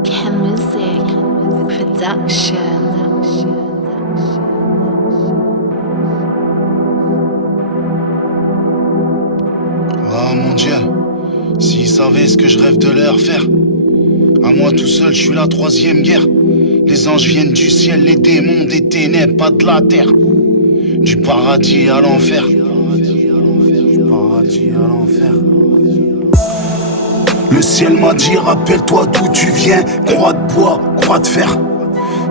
Chem Music Production. Oh mon Dieu, s'ils savaient ce que je rêve de leur faire. À moi tout seul, je suis la troisième guerre. Les anges viennent du ciel, les démons des ténèbres, pas de la terre. Du paradis à l'enfer. Du paradis à l'enfer. Le ciel m'a dit, rappelle-toi d'où tu viens. Croix de bois, croix de fer.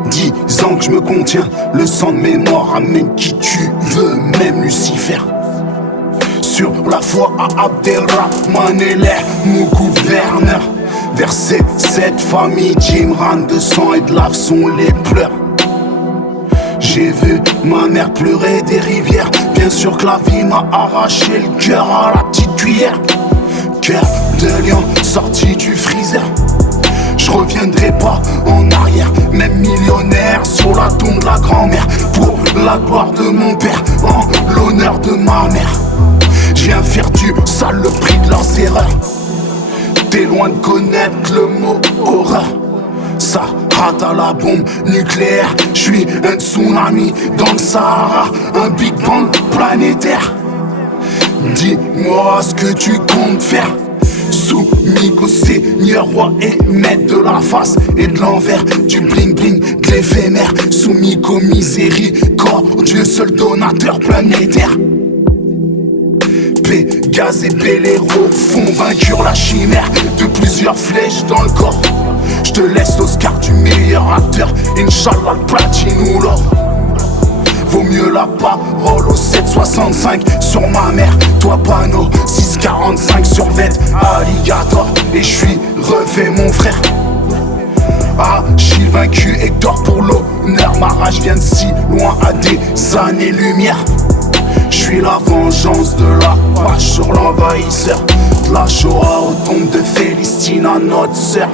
10 ans que je me contiens. Le sang de mes morts amène qui tu veux, même Lucifer. Sur la foi à Abdelrahman et mon gouverneur. Verset 7, famille Jimran, de sang et de lave sont les pleurs. J'ai vu ma mère pleurer des rivières. Bien sûr que la vie m'a arraché le cœur à la petite cuillère. Cœur de lion sorti du freezer. Je reviendrai pas en arrière, même millionnaire sur la tombe de la grand-mère. Pour la gloire de mon père, en l'honneur de ma mère. Je viens faire du sale le prix de leurs erreurs. T'es loin de connaître le mot horreur. Ça rate à la bombe nucléaire. J'suis un tsunami dans le Sahara, un Big Bang planétaire. Dis-moi ce que tu comptes faire. Soumis au Seigneur, roi et maître de la face et de l'envers, du bling bling, de l'éphémère. Soumis qu'au miséricordieux, seul donateur planétaire. Pégase et Belléro font vaincre la chimère de plusieurs flèches dans le corps. Je te laisse l'Oscar du meilleur acteur, Inch'Allah le platine ou l'or. Vaut mieux la parole au 765 sur ma mère. Toi panneau 645 sur vête alligator. Et je suis refait mon frère. Achille vaincu, Hector pour l'honneur. Ma rage vient de si loin à des années-lumière. Je suis la vengeance de la vache sur l'envahisseur. De la Shoah aux tombes de Félistine à notre sœur.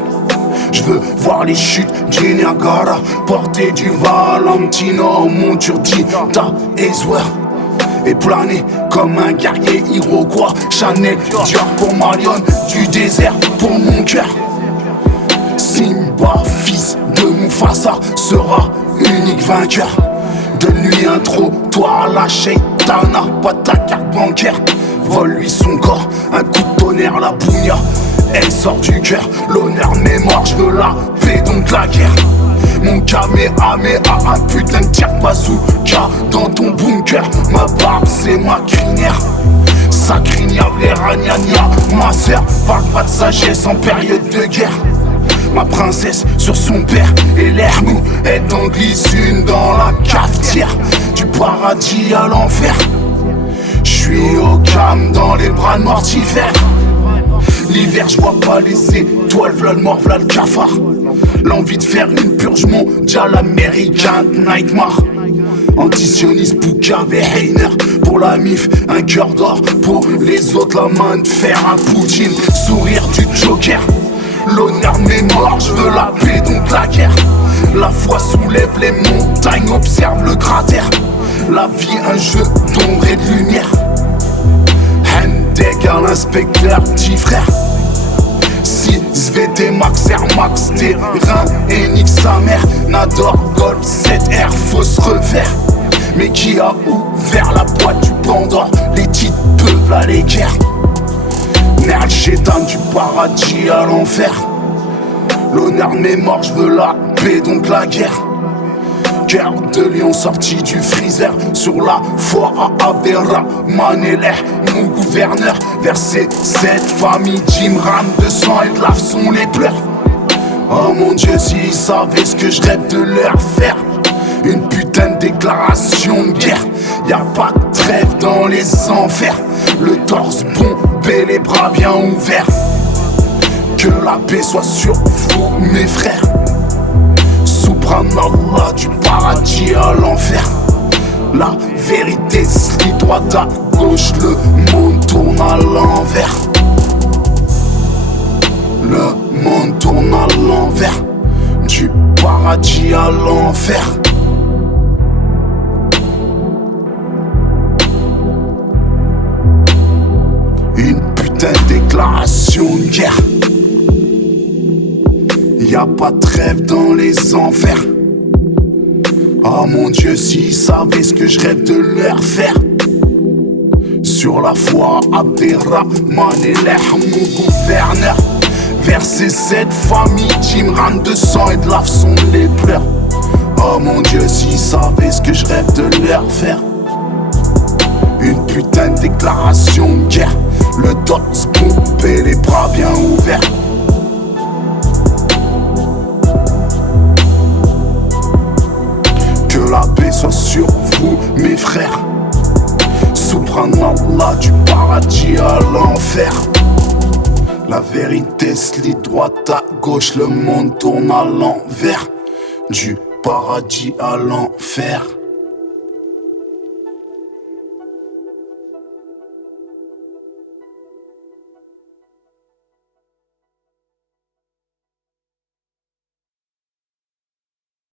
Je veux voir les chutes du Niagara, porter du Valentino, monture d'Ita et Zouer. Et planer comme un guerrier iroquois. Chanel, Dior pour Marion, du désert pour mon cœur. Simba, fils de Mufasa, sera unique vainqueur. Donne-lui un trottoir à la Shaitana, pas ta carte bancaire. Vole-lui son corps, un coup de tonnerre, la bougna. Elle sort du cœur, l'honneur mémoire, je veux la paix donc la guerre. Mon Kamehameha, un putain de tir bazooka dans ton bunker. Ma barbe c'est ma crinière, sa crinière les ragnagnas. Ma sœur parle pas de sagesse en période de guerre. Ma princesse sur son père et l'air mou est d'Anglisune dans la cafetière. Du paradis à l'enfer, j'suis au calme dans les bras de mortifères. L'hiver je vois pas les étoiles, v'là le mort, v'là le cafard. L'envie de faire une purge mondiale, American Nightmare. Antisioniste, Poucave et Heiner. Pour la MIF, un cœur d'or. Pour les autres, la main de fer à Poutine. Sourire du Joker. L'honneur de mes morts, je veux la paix donc la guerre. La foi soulève les montagnes, observe le cratère. La vie un jeu d'ombre et de lumière. Hendeg à l'inspecteur, petit frère. 6 VT Max Air Max, terrain et nique sa mère. Nador Golf 7R, fausse revers. Mais qui a ouvert la boîte du Pandore? Les titres peuvent là les guerres. Merde, chétan du paradis à l'enfer. L'honneur de mes morts, je veux la paix donc la guerre. Cœur de lion sorti du freezer. Sur la foi à Abdelrahman et mon gouverneur. Verset 7, famille Jimran, de sang et de lave sont les pleurs. Oh mon Dieu, s'ils savaient ce que je rêve de leur faire. Une putain de déclaration de guerre. Y'a pas de trêve dans les enfers. Le torse bombé, les bras bien ouverts. Que la paix soit sur vous mes frères. Subhanallah, du paradis à l'enfer. La vérité se lit droite à gauche. Le monde tourne à l'envers. Le monde tourne à l'envers. Du paradis à l'enfer. Une putain de déclaration de guerre. a pas de trêve dans les enfers. Oh mon Dieu, s'ils savaient ce que je rêve de leur faire. Sur la foi, Abderrahman et mon gouverneur. Verser cette famille, Jimran de sang et de lave sont les pleurs. Oh mon Dieu, s'ils savaient ce que je rêve de leur faire. Une putain de déclaration de guerre. Le torse pompé, les bras bien ouverts. Que la paix soit sur vous, mes frères. Subhanallah, du paradis à l'enfer. La vérité se lit droite à gauche, le monde tourne à l'envers. Du paradis à l'enfer.